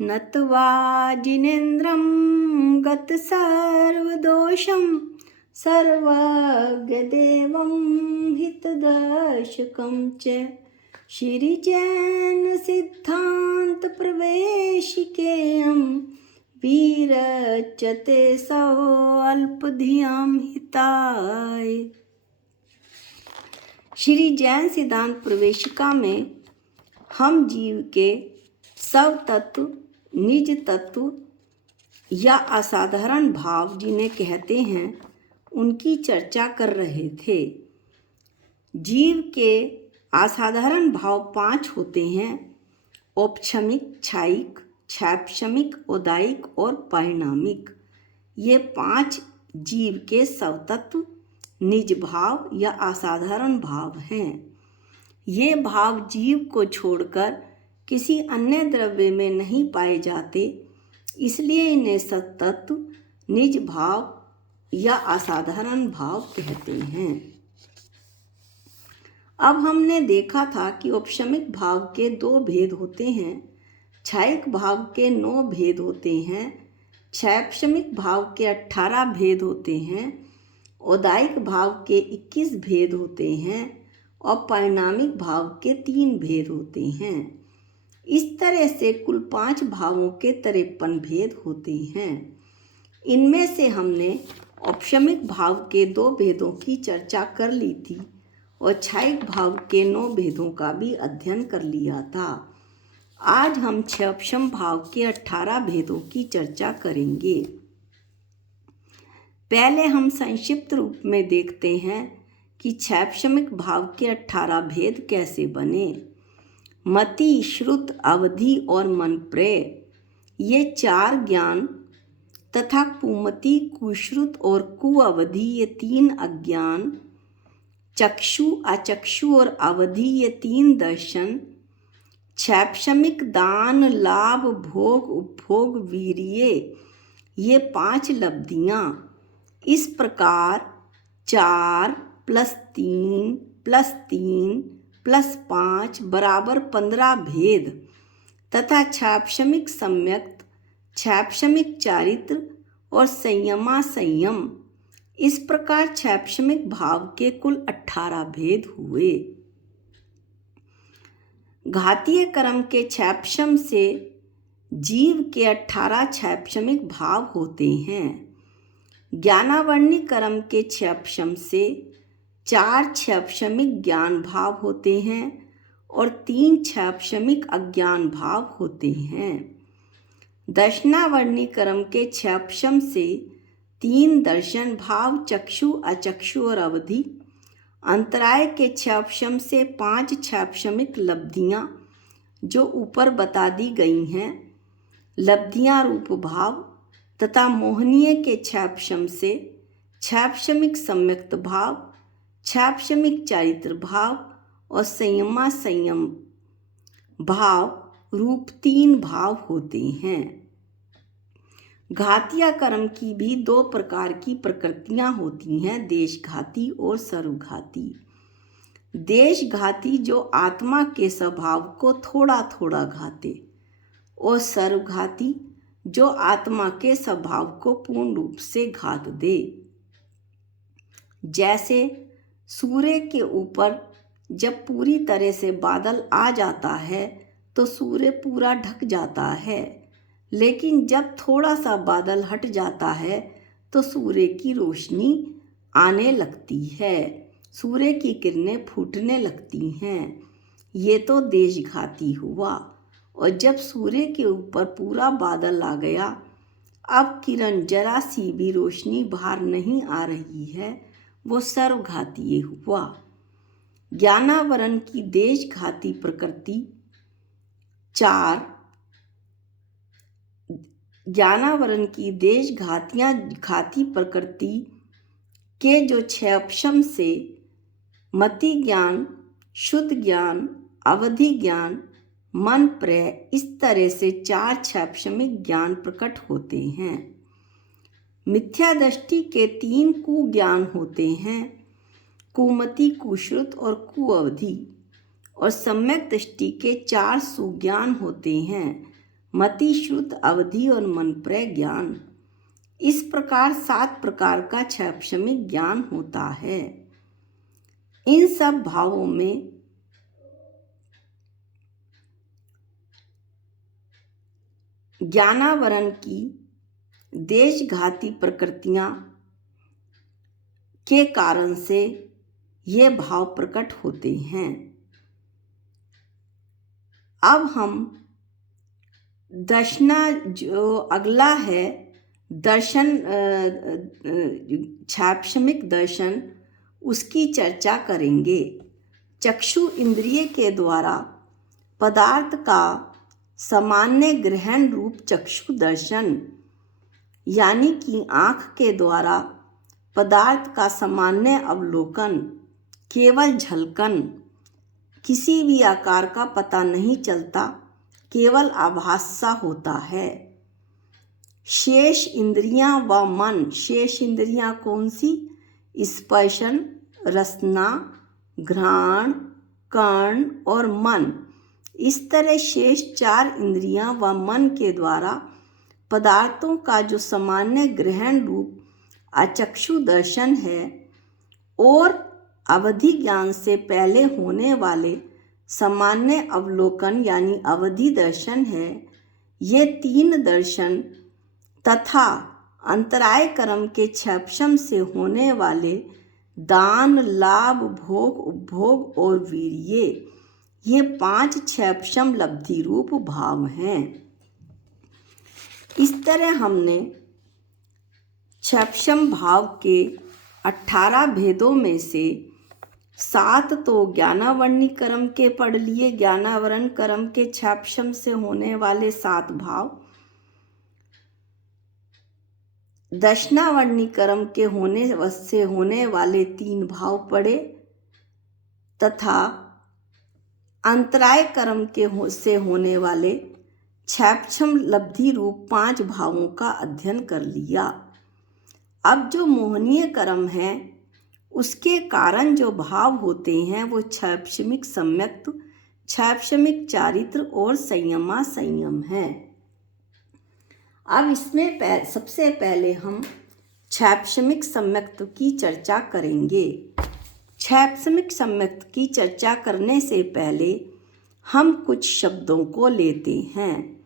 नत्वा जिनेन्द्रं गतसर्वदोषं सर्वज्ञदेवं हितदर्शकं च श्रीजैन सिद्धांत प्रवेशिकेयं विरचते सो अल्पधियां हिताय। श्री जैन सिद्धांत प्रवेशिका में हम जीव के स्व तत्व, निज तत्व या असाधारण भाव जिन्हें कहते हैं उनकी चर्चा कर रहे थे। जीव के असाधारण भाव 5 होते हैं: औपशमिक, क्षायिक, क्षैपशमिक, औदायिक और परिणामिक। ये 5 जीव के स्वतत्व, निज भाव या असाधारण भाव हैं। ये भाव जीव को छोड़कर किसी अन्य द्रव्य में नहीं पाए जाते, इसलिए इन्हें सत्तत्व, निज भाव या असाधारण भाव कहते हैं। अब हमने देखा था कि औपशमिक भाव के 2 भेद होते हैं, क्षायिक भाव के 9 भेद होते हैं, क्षैपशमिक भाव के 18 भेद होते हैं, औदायिक भाव के 21 भेद होते हैं और परिणामिक भाव के 3 भेद होते हैं। इस तरह से कुल 5 भावों के 53 भेद होते हैं। इनमें से हमने औपशमिक भाव के 2 भेदों की चर्चा कर ली थी और क्षायिक भाव के 9 भेदों का भी अध्ययन कर लिया था। आज हम क्षैपशम भाव के 18 भेदों की चर्चा करेंगे। पहले हम संक्षिप्त रूप में देखते हैं कि क्षैपशमिक भाव के 18 भेद कैसे बने। मति, श्रुत, अवधि और मनप्रेय ये 4 ज्ञान तथा कुमति, कुश्रुत और कुअवधि ये 3 अज्ञान, चक्षु, अचक्षु और अवधि ये 3 दर्शन, क्षैपशमिक दान, लाभ, भोग, उपभोग, वीर्य ये 5 लब्धियाँ। इस प्रकार 4 + 3 + 3 + 5 = 15 भेद तथा क्षैपशमिक सम्यक्त, क्षैपशमिक चारित्र और संयमा संयम, इस प्रकार क्षैपशमिक भाव के कुल 18 भेद हुए। घातीय क्रम के क्षैपशम से जीव के 18 क्षैपशमिक भाव होते हैं। ज्ञानावर्णी क्रम के क्षैपशम से 4 क्षैपशमिक ज्ञान भाव होते हैं और 3 क्षैपशमिक अज्ञान भाव होते हैं। दर्शनावर्णी क्रम के क्षैपशम से 3 दर्शन भाव, चक्षु, अचक्षु और अवधि। अंतराय के क्षैपशम से 5 क्षैपशमिक लब्धियाँ जो ऊपर बता दी गई हैं, लब्धियाँ रूप भाव तथा मोहनीय के क्षैपशम से क्षैपशमिक सम्यक्त भाव, क्षैपशमिक चारित्र भाव और संयमा संयम भाव रूप 3 भाव होते हैं। घातीय क्रम की भी 2 प्रकार की प्रकृतियां होती हैं, देशघाती और सर्वघाती। देशघाती जो आत्मा के स्वभाव को थोड़ा थोड़ा घाते और सर्वघाती जो आत्मा के स्वभाव को पूर्ण रूप से घात दे। जैसे सूर्य के ऊपर जब पूरी तरह से बादल आ जाता है तो सूर्य पूरा ढक जाता है, लेकिन जब थोड़ा सा बादल हट जाता है तो सूर्य की रोशनी आने लगती है, सूर्य की किरणें फूटने लगती हैं। ये तो देशघाती हुआ। और जब सूर्य के ऊपर पूरा बादल आ गया, अब किरण जरा सी भी रोशनी बाहर नहीं आ रही है, वो सर्वघातीय हुआ। ज्ञानावरण की देशघाती प्रकृति 4, ज्ञानावरण की देशघाती प्रकृति के जो क्षैपशम से मति ज्ञान, शुद्ध ज्ञान, अवधि ज्ञान, मन प्रय, इस तरह से 4 क्षैपशमिक ज्ञान प्रकट होते हैं। मिथ्या दृष्टि के 3 कुज्ञान होते हैं, कुमति, कुश्रुत और कुअवधि। और सम्यक दृष्टि के 4 सुज्ञान होते हैं, मति, श्रुत, अवधि और मनप्रय ज्ञान। इस प्रकार 7 प्रकार का क्षैप्शमिक ज्ञान होता है। इन सब भावों में ज्ञानावरण की देशघाती प्रकृतियां के कारण से ये भाव प्रकट होते हैं। अब हम दर्शना जो अगला है दर्शन, क्षैप्शमिक दर्शन, उसकी चर्चा करेंगे। चक्षु इंद्रिय के द्वारा पदार्थ का सामान्य ग्रहण रूप चक्षु दर्शन, यानी कि आँख के द्वारा पदार्थ का सामान्य अवलोकन, केवल झलकन, किसी भी आकार का पता नहीं चलता, केवल आभास सा होता है। शेष इंद्रियां व मन, शेष इंद्रियां कौन सी? स्पर्शन, रसना, घ्राण, कर्ण और मन। इस तरह शेष 4 इंद्रियां व मन के द्वारा पदार्थों का जो सामान्य ग्रहण रूप अचक्षु दर्शन है और अवधि ज्ञान से पहले होने वाले सामान्य अवलोकन यानी अवधि दर्शन है, ये 3 दर्शन तथा अंतराय कर्म के क्षैप्शम से होने वाले दान, लाभ, भोग, उपभोग और वीर्ये, ये 5 क्षैप्शम लब्धि रूप भाव हैं। इस तरह हमने क्षैप्शम भाव के 18 भेदों में से 7 तो ज्ञानावरणी कर्म के पढ़ लिए। ज्ञानावरण कर्म के क्षैप्शम से होने वाले 7 भाव, दर्शनावरणी कर्म के होने वाले 3 भाव पढ़े तथा अंतराय कर्म के से होने वाले क्षैप्शम लब्धि रूप 5 भावों का अध्ययन कर लिया। अब जो मोहनीय कर्म है उसके कारण जो भाव होते हैं वो क्षैप्शमिक सम्यक्त्व, क्षैप्शमिक चारित्र और संयमा संयम है। अब इसमें सबसे पहले हम क्षैप्शमिक सम्यक्त्व की चर्चा करेंगे। क्षैप्शमिक सम्यक्त्व की चर्चा करने से पहले हम कुछ शब्दों को लेते हैं।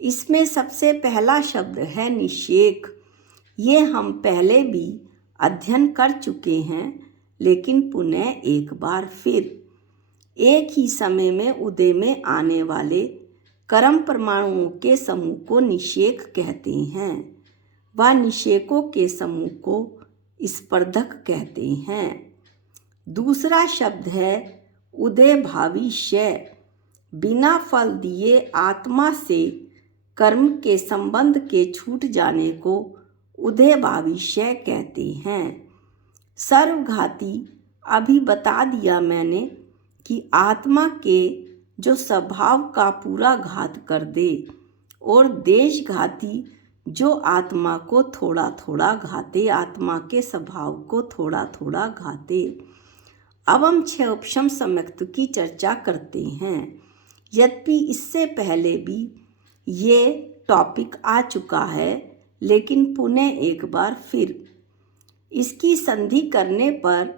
इसमें सबसे पहला शब्द है निषेक। ये हम पहले भी अध्ययन कर चुके हैं, लेकिन पुनः एक बार फिर एक ही समय में उदय में आने वाले कर्म परमाणुओं के समूह को निषेक कहते हैं व निषेकों के समूह को स्पर्धक कहते हैं। दूसरा शब्द है उदय भावी शय। बिना फल दिए आत्मा से कर्म के संबंध के छूट जाने को उदय भावी शय कहते हैं। सर्वघाती अभी बता दिया मैंने कि आत्मा के जो स्वभाव का पूरा घात कर दे, और देशघाती जो आत्मा को थोड़ा थोड़ा घाते, आत्मा के स्वभाव को थोड़ा थोड़ा घाते। अब हम क्षैप्शम सम्यक्त्व की चर्चा करते हैं। यद्यपि इससे पहले भी ये टॉपिक आ चुका है, लेकिन पुनः एक बार फिर इसकी संधि करने पर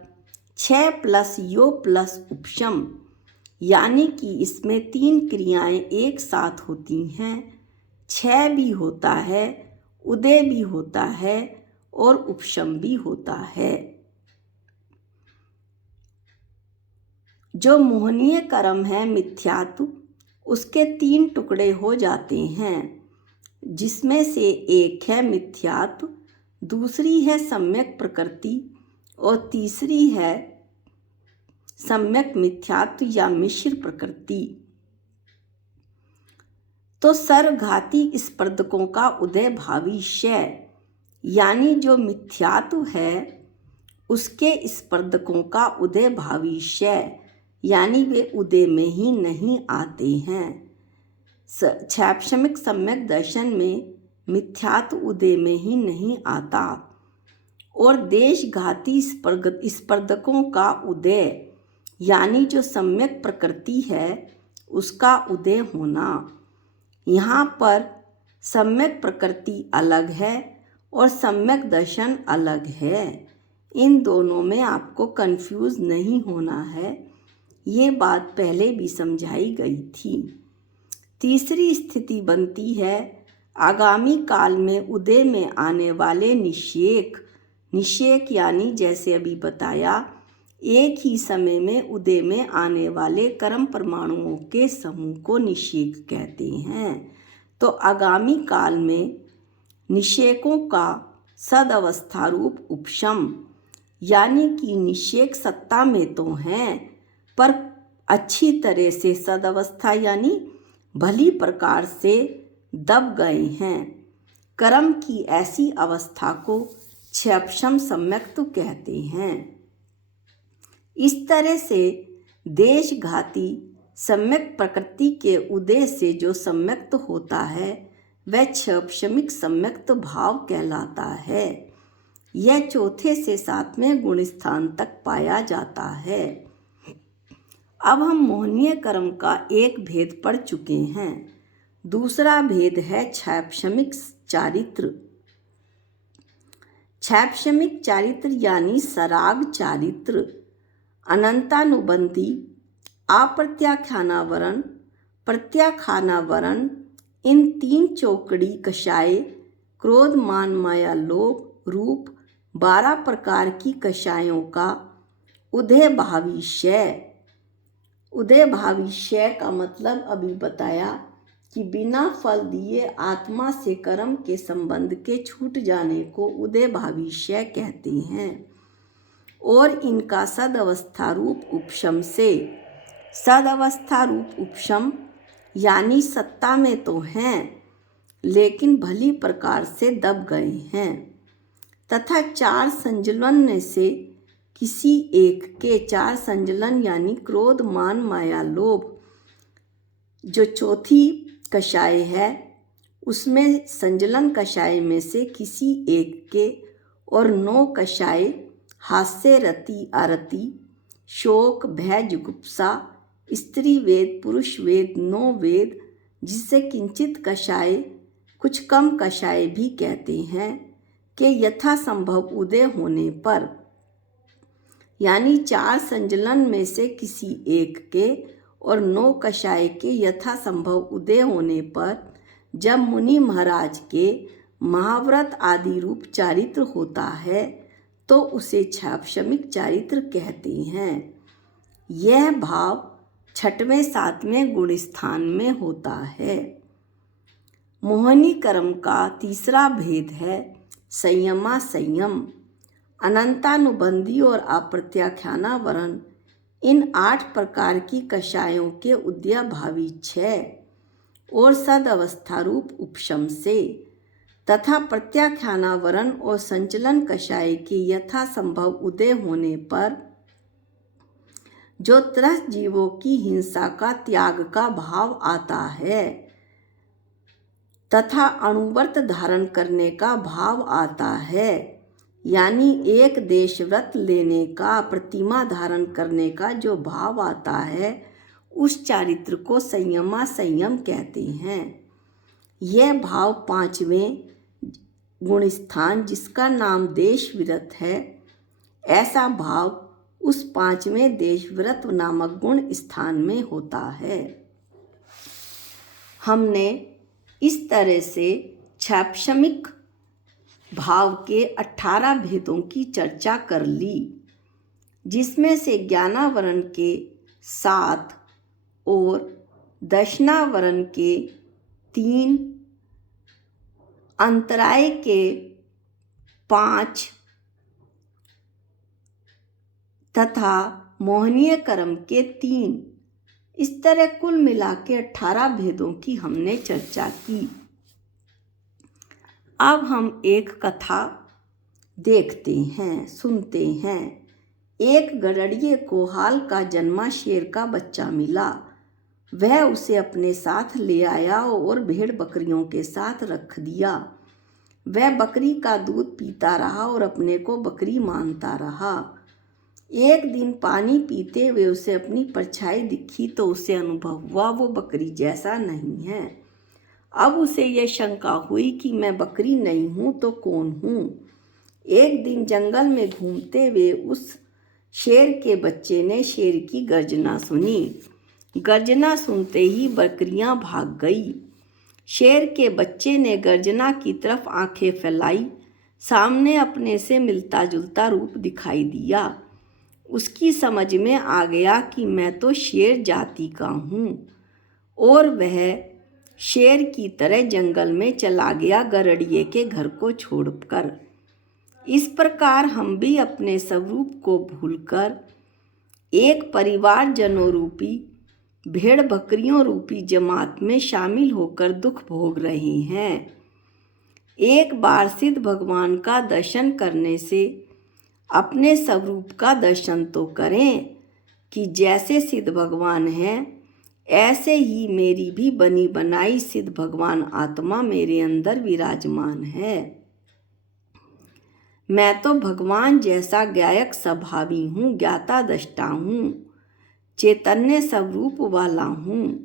6 प्लस यो प्लस उपशम, यानी कि इसमें 3 क्रियाएं एक साथ होती हैं। 6 भी होता है, उदय भी होता है और उपशम भी होता है। जो मोहनीय कर्म है मिथ्यात्व, उसके 3 टुकड़े हो जाते हैं, जिसमें से एक है मिथ्यात्व, दूसरी है सम्यक प्रकृति और तीसरी है सम्यक मिथ्यात्व या मिश्र प्रकृति। तो सर्वघाती स्पर्धकों का उदय भावी शय, यानी जो मिथ्यात्व है उसके स्पर्धकों का उदय भावी शय, यानी वे उदय में ही नहीं आते हैं। क्षैप्शमिक सम्यक दर्शन में मिथ्यात्व उदय में ही नहीं आता, और देशघाती स्पर्धकों का उदय, यानी जो सम्यक प्रकृति है उसका उदय होना, यहाँ पर सम्यक प्रकृति अलग है और सम्यक दर्शन अलग है। इन दोनों में आपको कंफ्यूज नहीं होना है, ये बात पहले भी समझाई गई थी। तीसरी स्थिति बनती है आगामी काल में उदय में आने वाले निषेक। निषेक यानी जैसे अभी बताया, एक ही समय में उदय में आने वाले कर्म परमाणुओं के समूह को निषेक कहते हैं। तो आगामी काल में निषेकों का सदअवस्था रूप उपशम, यानी कि निषेक सत्ता में तो हैं पर अच्छी तरह से सदअवस्था यानी भली प्रकार से दब गए हैं। कर्म की ऐसी अवस्था को क्षयपशम सम्यक्त कहते हैं। इस तरह से देशघाती सम्यक प्रकृति के उदय से जो सम्यक्त होता है वह क्षयपशमिक सम्यक्त भाव कहलाता है। यह चौथे से सातवें गुण स्थान तक पाया जाता है। अब हम मोहनीय कर्म का एक भेद पढ़ चुके हैं। दूसरा भेद है क्षयपशमिक चारित्र। क्षयपशमिक चारित्र यानी सराग चारित्र, अनंतानुबंधी, अप्रत्याख्यानावरण, प्रत्याख्यानावरण, इन तीन चौकड़ी कषाय, क्रोध मान माया लोभ रूप 12 प्रकार की कषायों का उदय भावी क्षय। उदय भावी क्षय का मतलब अभी बताया कि बिना फल दिए आत्मा से कर्म के संबंध के छूट जाने को उदय भावी क्षय कहते हैं। और इनका सदअवस्था रूप उपशम से, सदअवस्था रूप उपशम यानी सत्ता में तो हैं लेकिन भली प्रकार से दब गए हैं, तथा 4 संजलन में से किसी एक के 4 संजलन यानी क्रोध मान माया लोभ जो चौथी कषाय है उसमें संजलन कषाय में से किसी एक के, और 9 कषाय हास्य रति आरति शोक भय जुगुप्सा स्त्री वेद पुरुष वेद 9 वेद, जिसे किंचित कषाय कुछ कम कषाय भी कहते हैं, के यथासंभव उदय होने पर, यानी 4 संजलन में से किसी एक के और 9 कषाय के यथासंभव उदय होने पर जब मुनि महाराज के महाव्रत आदि रूप चारित्र होता है तो उसे क्षयपशमिक चारित्र कहते हैं। यह भाव 6वें 7वें गुण स्थान में होता है। मोहनी कर्म का तीसरा भेद है संयमा संयम, अनंतानुबंधी और अप्रत्याख्यानावरण, इन 8 प्रकार की कषायों के उद्याभावी क्षय और सदअवस्था रूप उपशम से, तथा प्रत्याख्यानावरण और संचलन कषाय के यथासंभव उदय होने पर जो त्रस्त जीवों की हिंसा का त्याग का भाव आता है तथा अणुव्रत धारण करने का भाव आता है, यानी एक देश व्रत लेने का, प्रतिमा धारण करने का जो भाव आता है उस चारित्र को संयमा संयम कहते हैं। यह भाव 5वें गुण स्थान जिसका नाम देश व्रत है, ऐसा भाव उस 5वें देश व्रत नामक गुण स्थान में होता है। हमने इस तरह से क्षयपशमिक भाव के 18 भेदों की चर्चा कर ली, जिसमें से ज्ञानावरण के 7 और दर्शनावरण के 3, अंतराय के 5 तथा मोहनीय कर्म के 3, इस तरह कुल मिला के 18 भेदों की हमने चर्चा की। अब हम एक कथा देखते हैं, सुनते हैं। एक गडरिये को हाल का जन्मा शेर का बच्चा मिला। वह उसे अपने साथ ले आया और भेड़ बकरियों के साथ रख दिया। वह बकरी का दूध पीता रहा और अपने को बकरी मानता रहा। एक दिन पानी पीते हुए उसे अपनी परछाई दिखी तो उसे अनुभव हुआ वो बकरी जैसा नहीं है। अब उसे यह शंका हुई कि मैं बकरी नहीं हूँ तो कौन हूँ। एक दिन जंगल में घूमते हुए उस शेर के बच्चे ने शेर की गर्जना सुनी। गर्जना सुनते ही बकरियां भाग गई। शेर के बच्चे ने गर्जना की तरफ आंखें फैलाई। सामने अपने से मिलता जुलता रूप दिखाई दिया। उसकी समझ में आ गया कि मैं तो शेर जाति का हूँ और वह शेर की तरह जंगल में चला गया गरड़िए के घर को छोड़कर। इस प्रकार हम भी अपने स्वरूप को भूलकर एक परिवारजनों रूपी भेड़ बकरियों रूपी जमात में शामिल होकर दुख भोग रहे हैं। एक बार सिद्ध भगवान का दर्शन करने से अपने स्वरूप का दर्शन तो करें कि जैसे सिद्ध भगवान हैं ऐसे ही मेरी भी बनी बनाई सिद्ध भगवान आत्मा मेरे अंदर विराजमान है। मैं तो भगवान जैसा गायक स्वभावी हूँ, ज्ञाता दृष्टा हूँ, चैतन्य स्वरूप वाला हूँ।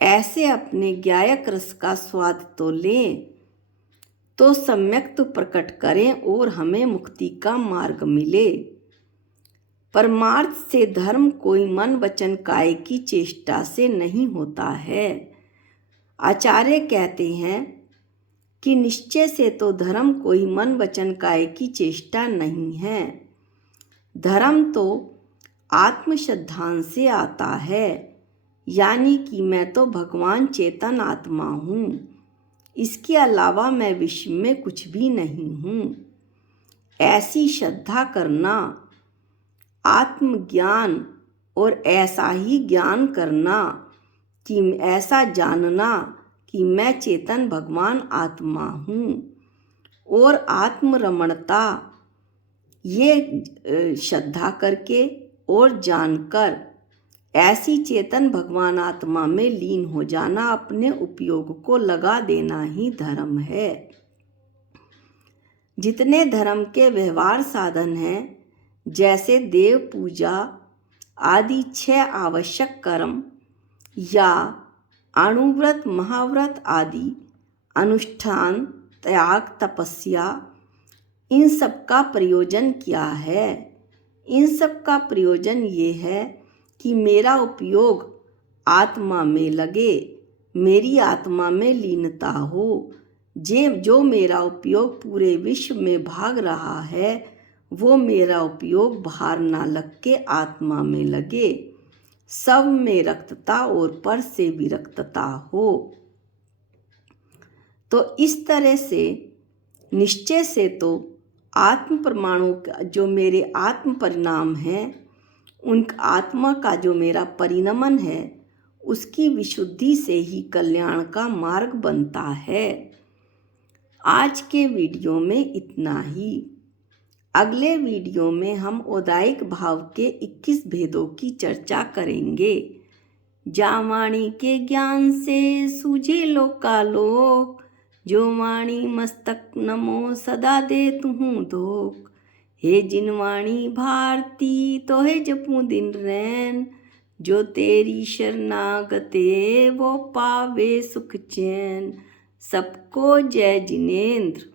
ऐसे अपने गायक रस का स्वाद तो लें, तो सम्यक तो प्रकट करें और हमें मुक्ति का मार्ग मिले। परमार्थ से धर्म कोई मन वचन काय की चेष्टा से नहीं होता है। आचार्य कहते हैं कि निश्चय से तो धर्म कोई मन वचन काय की चेष्टा नहीं है। धर्म तो आत्मश्रद्धान से आता है, यानी कि मैं तो भगवान चेतन आत्मा हूँ, इसके अलावा मैं विश्व में कुछ भी नहीं हूँ। ऐसी श्रद्धा करना, आत्मज्ञान और ऐसा ही ज्ञान करना कि ऐसा जानना कि मैं चेतन भगवान आत्मा हूँ और आत्मरमणता, ये श्रद्धा करके और जानकर ऐसी चेतन भगवान आत्मा में लीन हो जाना, अपने उपयोग को लगा देना ही धर्म है। जितने धर्म के व्यवहार साधन हैं, जैसे देव पूजा आदि 6 आवश्यक कर्म या अणुव्रत महाव्रत आदि अनुष्ठान, त्याग, तपस्या, इन सब का प्रयोजन क्या है? इन सब का प्रयोजन ये है कि मेरा उपयोग आत्मा में लगे, मेरी आत्मा में लीनता हो। जो मेरा उपयोग पूरे विश्व में भाग रहा है, वो मेरा उपयोग बाहर ना लग के आत्मा में लगे, सब में रक्तता और पर से विरक्तता हो। तो इस तरह से निश्चय से तो आत्म परमाणु का जो मेरे आत्म परिणाम हैं, उन आत्मा का जो मेरा परिणमन है, उसकी विशुद्धि से ही कल्याण का मार्ग बनता है। आज के वीडियो में इतना ही। अगले वीडियो में हम औदायिक भाव के 21 भेदों की चर्चा करेंगे। जा वाणी के ज्ञान से सूझे लोकालोक, जो वाणी मस्तक नमो सदा दे तुहूँ धोख। हे जिन वाणी भारती तो है जपूं दिन रैन, जो तेरी शरणागते वो पावे सुख चैन। सबको जय जिनेंद्र।